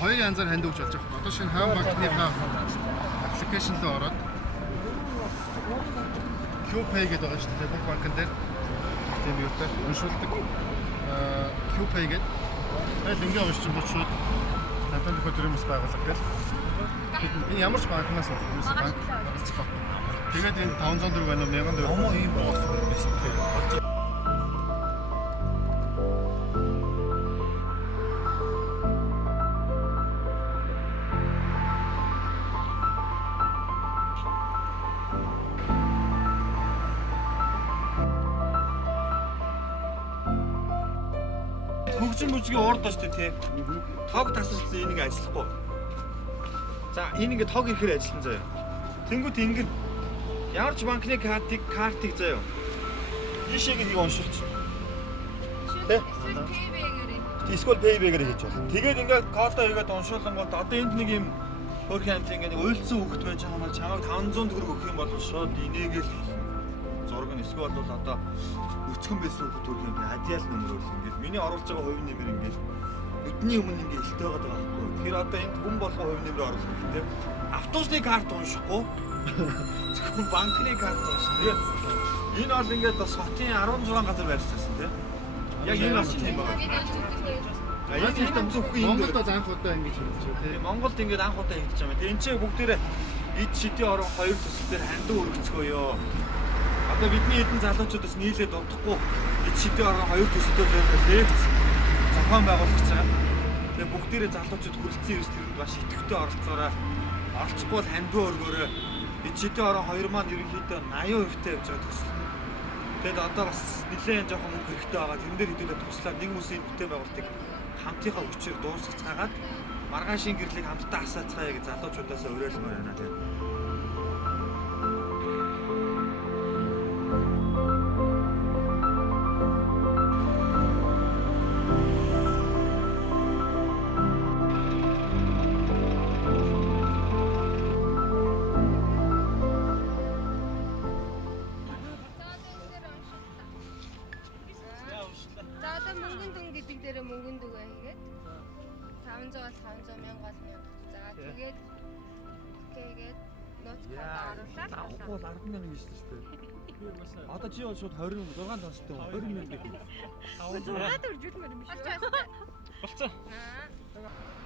Хоёр янзаар ханд өгч болж байгаа. Одоо шинэ хаан банкныхаа аппликейшн руу ороод QPay гэдэг байгаа шүү дээ. Бүх банкн дээр тийм юутай уншуулдаг. QPay гэдэг. Тэгэл ингээ уншчихвол шууд хатан төхөөрөмс байгууллага гэл. Энэ ямар ч банкнаас банк. Тэгээд энэ 500 төгрөг байна уу 1000 төгрөг. Амаа ийм болсон юм биш үү? Хөгжим бүжгийн урд ба шүү дээ тий. Тог тасарсан энийг ажиллахгүй. За энийг тог ирэхээр ажиллана заяа. Тэнгүүт ингэн ямар ч банкны картыг заяа. Ийшээ гэдгийг уншилч. Тэ? Эсвэл Payback-ээр хийж байна. Тэгээд ингээд кодоо хийгээд уншуулангууд одоо энд нэг юм хөрх хамт ингээд уйлдсан хөвгт байж байгаа маань чамайг 500 төгрөг өгөх юм бол шууд инээгээл зураг нь эсвэл бол одоо өцгөн байсан хөвгт өгөх юм адиал нөмөр үл ингээд миний оруулж байгаа хувийн нэмэр ингээд нүдний өмнө ингээд илтэй байгаа байхгүй. Тэгэхээр одоо энд хүн болгоо хувийн нэмрээ оруулах хэрэгтэй. Автобусны карт уншихгүй. Зөвхөн банкны карт унших. Энэ бол ингээд сотын 16 газар байршсан тийм. Яг энэ бас тийм байна. Яг энэ зөвхөн Монголд анх удаа ингэж хийчихв тийм. Монголд ингээд анх удаа хийгдэж байгаа юм. Тэгээ энэ ч бүгдээрээ эд шидийн орон хоёр төсөл дээр хандив өргөцгөөё. Одоо бидний эдэн залуучуудаас нийлээд удахгүй эд шидийн орон хоёр төсөл дээр лекц зохион байгуулах гэж байгаа. Тэгээ бүгдээрээ залуучууд хүрэлцэн ирж тэрэнд маш идэвхтэй оролцоороо оролцохгүй бол хандив өргөөрөө эд шидийн орон хоёр маань ерөнхийдөө 80% тавьж байгаа төсөл. Тэгэд одоо бас нэлээд жоохон мөнгө хэрэгтэй байгаа. Тэн дээр хэдүүлээ туслаад нэг хүмүүсийн бүтээн байгуулалтыг хамтынхаа хүчээр дуусгацгаагаад маргаан шин гэрлийг хамтдаа асаацгаая гэж залуучуудаас уриалмаар байна тийм. Мөнгөн дүгээ хийгээд 500 бол 500 1000 бол 1000. За тэгээд тэгээд ноцгоо оруулаад Авахгүй 100000 гэж шүү дээ. Одоо чи бол шууд 26 тастай 20000 гэх юм. 500 төгрөг үржүүлмээр юм биш үү? Болцоо. Аа.